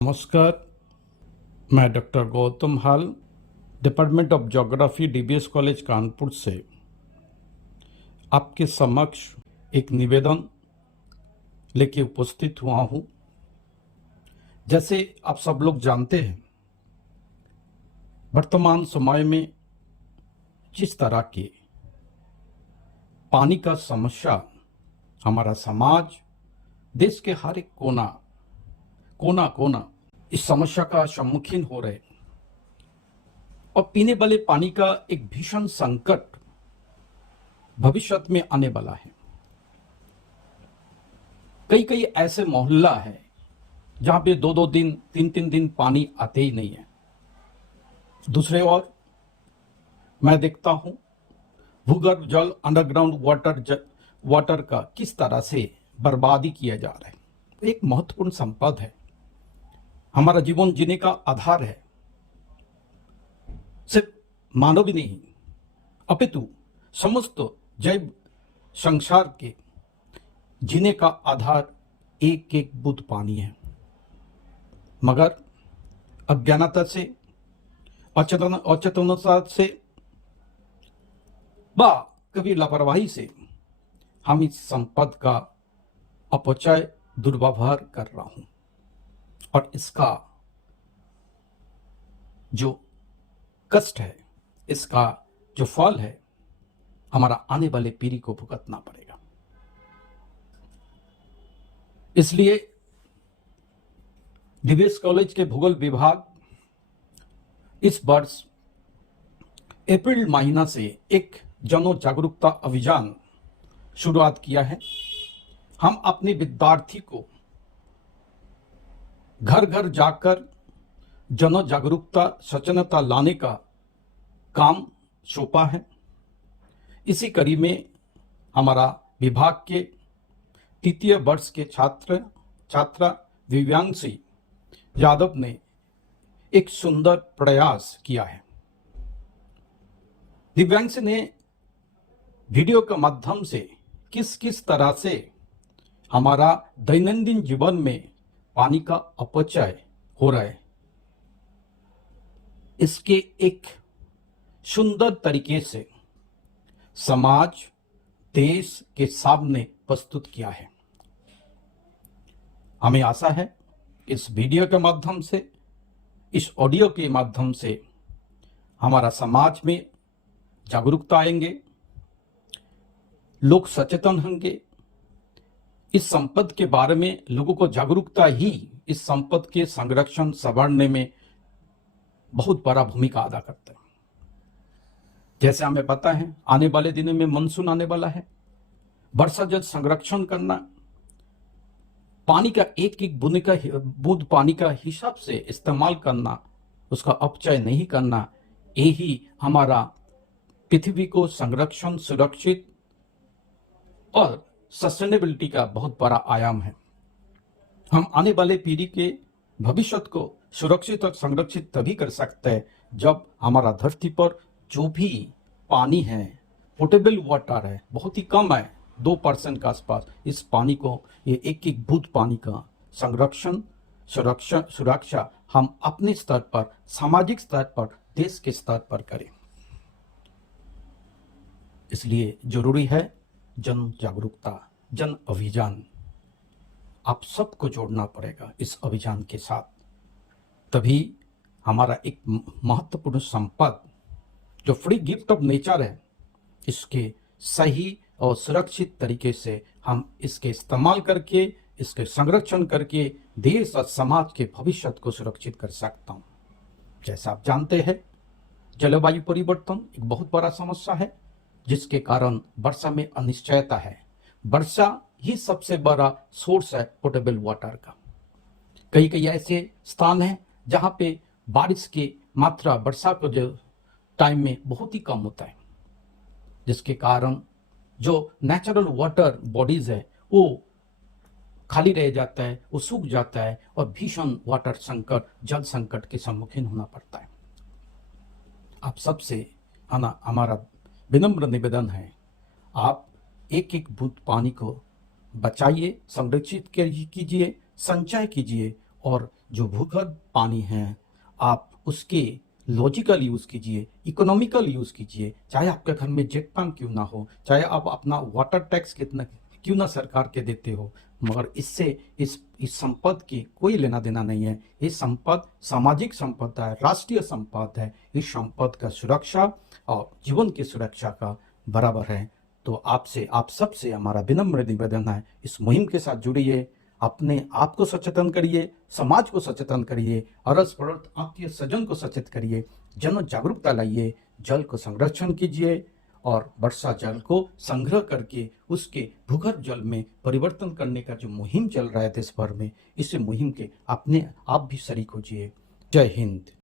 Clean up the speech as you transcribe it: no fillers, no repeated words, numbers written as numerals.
नमस्कार, मैं doctor Gautam hall, department of geography, DBS college Kanpur से आपके समक्ष एक निवेदन लेके उपस्थित हुआ हूँ। जैसे आप सब लोग जानते हैं, वर्तमान समय में जिस तरह की पानी का समस्या हमारा समाज, देश के हर एक कोना कोना इस समस्या का सम्मुखीन हो रहे और पीने वाले पानी का एक भीषण संकट भविष्य में आने वाला है। कई ऐसे मोहल्ला है जहां पे 2-2 दिन 3-3 दिन पानी आते ही नहीं है। दूसरे ओर मैं देखता हूं भूगर्भ जल, अंडरग्राउंड वाटर का किस तरह से बर्बादी किया जा रहा है। एक महत्वपूर्ण संपद है, हमारा जीवन जीने का आधार है। सिर्फ मानव ही नहीं अपितु समस्त जैव संसार के जीने का आधार एक एक बूंद पानी है। मगर अज्ञानता से, अचेतनता से व कभी लापरवाही से हम इस संपद का अपचय, दुर्व्यवहार कर रहा हूं और इसका जो कष्ट है, इसका जो फल है, हमारा आने वाले पीढ़ी को भुगतना पड़ेगा। इसलिए डीबीएस कॉलेज के भूगोल विभाग इस वर्ष अप्रैल महीना से एक जन जागरूकता अभियान शुरुआत किया है। हम अपने विद्यार्थी को घर घर जाकर जन जागरूकता, सचेतनता लाने का काम सौंपा है। इसी कड़ी में हमारा विभाग के तृतीय वर्ष के छात्रा दिव्यांशी यादव ने एक सुंदर प्रयास किया है। दिव्यांशी ने वीडियो के माध्यम से किस तरह से हमारा दैनंदिन जीवन में पानी का अपचय हो रहा है, इसके एक सुंदर तरीके से समाज, देश के सामने प्रस्तुत किया है। हमें आशा है इस वीडियो के माध्यम से, इस ऑडियो के माध्यम से हमारा समाज में जागरूकता आएंगे, लोग सचेतन होंगे। इस संपद के बारे में लोगों को जागरूकता ही इस संपद के संरक्षण, संवारने में बहुत बड़ा भूमिका अदा करता है। जैसे हमें पता है आने वाले दिनों में मानसून आने वाला है। वर्षा जल संरक्षण करना, पानी का एक एक बूंद पानी का हिसाब से इस्तेमाल करना, उसका अपचय नहीं करना, यही हमारा पृथ्वी को संरक्षण, सुरक्षित और सस्टेनेबिलिटी का बहुत बड़ा आयाम है। हम आने वाले पीढ़ी के भविष्य को सुरक्षित और संरक्षित तभी कर सकते हैं जब हमारा धरती पर जो भी पानी है, पोर्टेबल वाटर है, बहुत ही कम है, 2% के आसपास, इस पानी को, ये एक एक बूंद पानी का संरक्षण, सुरक्षा हम अपने स्तर पर, सामाजिक स्तर पर, देश के स्तर पर करें। इसलिए जरूरी है जन जागरूकता, जन अभियान। आप सबको जोड़ना पड़ेगा इस अभियान के साथ, तभी हमारा एक महत्वपूर्ण संपद जो फ्री गिफ्ट ऑफ नेचर है, इसके सही और सुरक्षित तरीके से हम इसके इस्तेमाल करके, इसके संरक्षण करके देश और समाज के भविष्य को सुरक्षित कर सकता हूँ। जैसा आप जानते हैं, जलवायु परिवर्तन एक बहुत बड़ा समस्या है, जिसके कारण वर्षा में अनिश्चयता है। वर्षा ही सबसे बड़ा सोर्स है पोर्टेबल वाटर का। कई ऐसे स्थान हैं जहां पे बारिश की मात्रा वर्षा को जो टाइम में बहुत ही कम होता है, जिसके कारण जो नेचुरल वाटर बॉडीज है वो खाली रह जाता है, वो सूख जाता है और भीषण वाटर संकट, जल संकट के सम्मुखीन होना पड़ता है। आप सबसे हमारा विनम्र निवेदन है, आप एक एक बूंद पानी को बचाइए, संरक्षित कीजिए, संचय कीजिए और जो भूगर्भ पानी है आप उसके लॉजिकल यूज़ कीजिए, इकोनॉमिकल यूज़ कीजिए। चाहे आपके घर में जेट पंप क्यों ना हो, चाहे आप अपना वाटर टैक्स कितना क्यों ना सरकार के देते हो, मगर इससे इस संपद की कोई लेना देना नहीं है। ये संपद सामाजिक संपदा है, राष्ट्रीय संपद है। इस संपद का सुरक्षा और जीवन की सुरक्षा का बराबर है। तो आपसे, आप सबसे हमारा विनम्र निवेदन है, इस मुहिम के साथ जुड़िए, अपने आप को सचेतन करिए, समाज को सचेतन करिए, अड़ोस पड़ोस आत्मीय स्वजन को सचेत करिए, जन जागरूकता लाइए, जल को संरक्षण कीजिए और वर्षा जल को संग्रह करके उसके भूगर्भ जल में परिवर्तन करने का जो मुहिम चल रहा है देश भर में, इस मुहिम के अपने आप भी शरीक होजिए। जय हिंद।